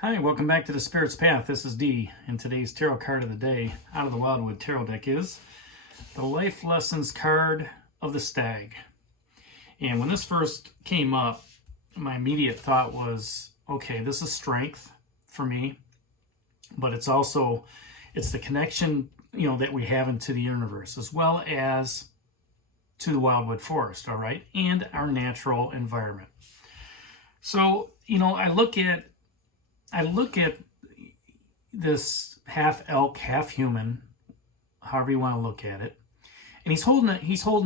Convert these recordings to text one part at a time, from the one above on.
Hi, welcome back to the Spirit's Path. This is Dee, and today's tarot card of the day out of the Wildwood Tarot deck is the Life Lessons card of the Stag. And when this first came up, my immediate thought was, okay, this is strength for me, but it's the connection, that we have into the universe, as well as to the Wildwood Forest, all right, and our natural environment. So, I look at this half elk, half human, however you want to look at it, and he's holding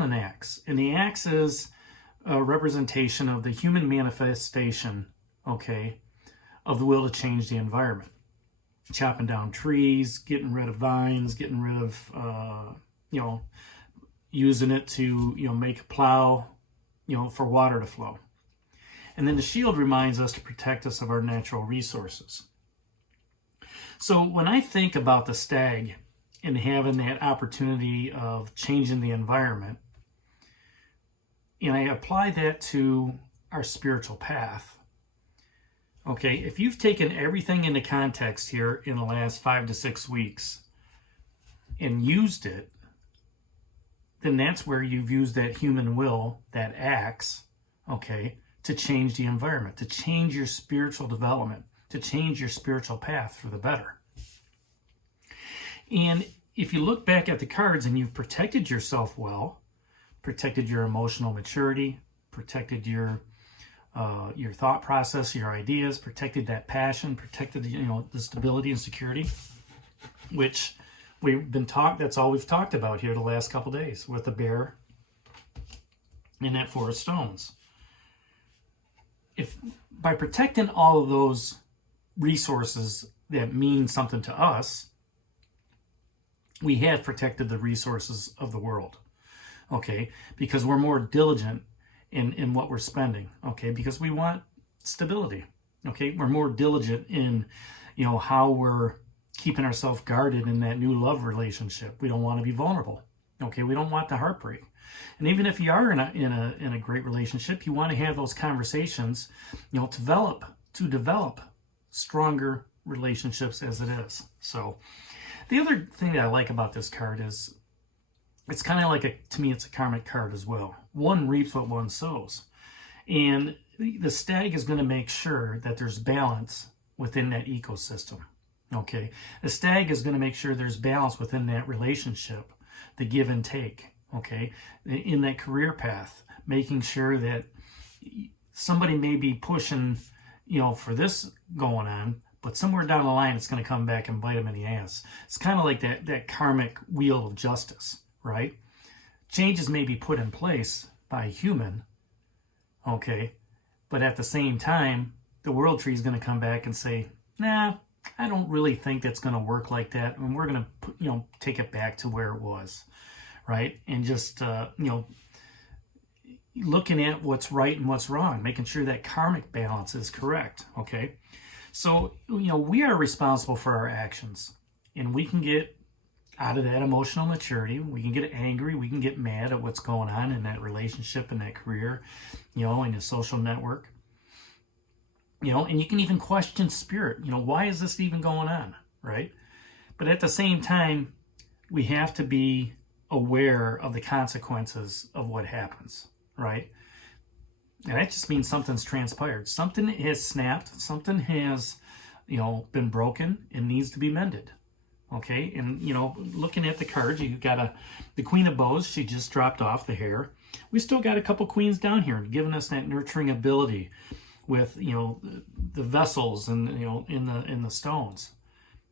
an axe, and the axe is a representation of the human manifestation, okay, of the will to change the environment, chopping down trees, getting rid of vines, getting rid of, using it to, make a plow, for water to flow. And then the shield reminds us to protect us of our natural resources. So when I think about the stag and having that opportunity of changing the environment, and I apply that to our spiritual path, okay, if you've taken everything into context here in the last 5 to 6 weeks and used it, then that's where you've used that human will, that axe, okay, to change the environment, to change your spiritual development, to change your spiritual path for the better. And if you look back at the cards and you've protected yourself well, protected your emotional maturity, protected your thought process, your ideas, protected that passion, protected the stability and security, which that's all we've talked about here the last couple days with the bear and that 4 of stones. If by protecting all of those resources that mean something to us, we have protected the resources of the world, okay? Because we're more diligent in what we're spending, okay? Because we want stability, okay? We're more diligent in, how we're keeping ourselves guarded in that new love relationship. We don't want to be vulnerable, okay? We don't want the heartbreak. And even if you are in a great relationship, you want to have those conversations, to develop stronger relationships as it is. So the other thing that I like about this card is it's kind of like to me, it's a karmic card as well. One reaps what one sows. And the stag is going to make sure that there's balance within that ecosystem. Okay. The stag is going to make sure there's balance within that relationship, the give and take. Okay, in that career path, making sure that somebody may be pushing, for this going on, but somewhere down the line, it's going to come back and bite them in the ass. It's kind of like that karmic wheel of justice, right? Changes may be put in place by a human, okay, but at the same time, the world tree is going to come back and say, nah, I don't really think that's going to work like that, and we're going to, take it back to where it was. Right? And just, looking at what's right and what's wrong, making sure that karmic balance is correct. Okay. So, we are responsible for our actions, and we can get out of that emotional maturity. We can get angry. We can get mad at what's going on in that relationship, in that career, in a social network, and you can even question spirit. Why is this even going on? Right. But at the same time, we have to be aware of the consequences of what happens, right? And that just means something's transpired. Something has snapped. Something has, been broken and needs to be mended, okay? And, looking at the cards, you've got the Queen of Bows. She just dropped off the hair. We still got a couple queens down here giving us that nurturing ability with, the vessels and, in the stones,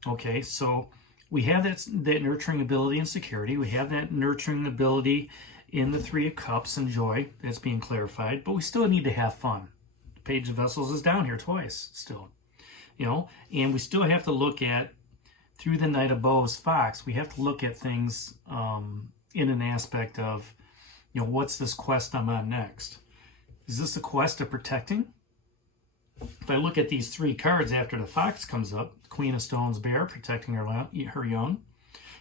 okay? So we have that nurturing ability and security. We have that nurturing ability in the 3 of Cups and joy that's being clarified, but we still need to have fun. The Page of Vessels is down here twice still, and we still have to look at, through the Knight of Bows Fox, we have to look at things in an aspect of, what's this quest I'm on next? Is this a quest of protecting? If I look at these 3 cards after the Fox comes up, Queen of Stones, Bear, protecting her young.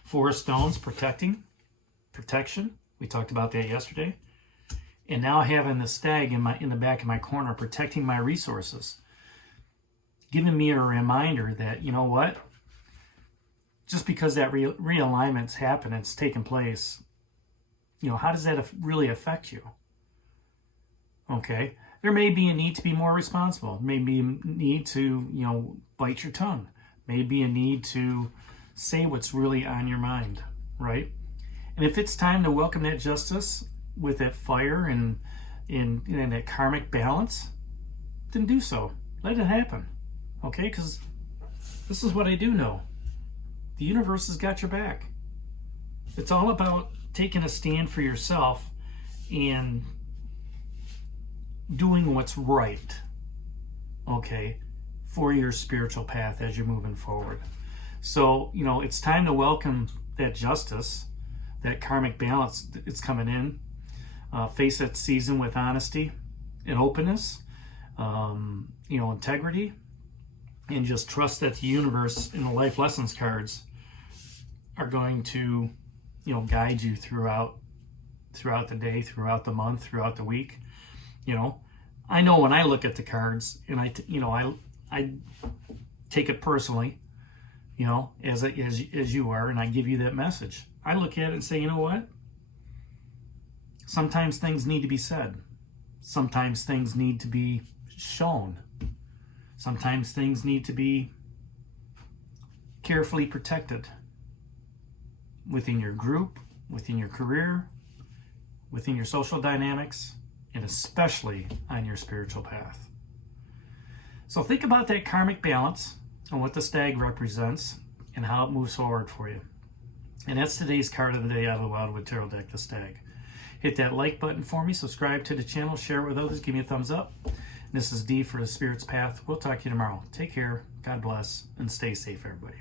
4 of Stones, protection. We talked about that yesterday. And now having the Stag in the back of my corner, protecting my resources. giving me a reminder that, you know what, just because that realignment's happened, it's taken place, how does that really affect you? Okay, there may be a need to be more responsible, maybe a need to, bite your tongue, maybe a need to say what's really on your mind, right? And if it's time to welcome that justice with that fire and that karmic balance, then do so. Let it happen, okay? Because this is what I do know. The universe has got your back. It's all about taking a stand for yourself and doing what's right, okay, for your spiritual path as you're moving forward. So, it's time to welcome that justice, that karmic balance that's coming in. Face that season with honesty and openness, integrity, and just trust that the universe and the life lessons cards are going to, guide you throughout the day, throughout the month, throughout the week. I know when I look at the cards and I take it personally, as you are, and I give you that message. I look at it and say, you know what? Sometimes things need to be said. Sometimes things need to be shown. Sometimes things need to be carefully protected within your group, within your career, within your social dynamics, and especially on your spiritual path. So think about that karmic balance and what the stag represents and how it moves forward for you. And that's today's card of the day out of the Wildwood Tarot deck, the Stag. Hit that like button for me, subscribe to the channel, share it with others, give me a thumbs up. This is D for the Spirit's Path. We'll talk to you tomorrow. Take care, God bless, and stay safe, everybody.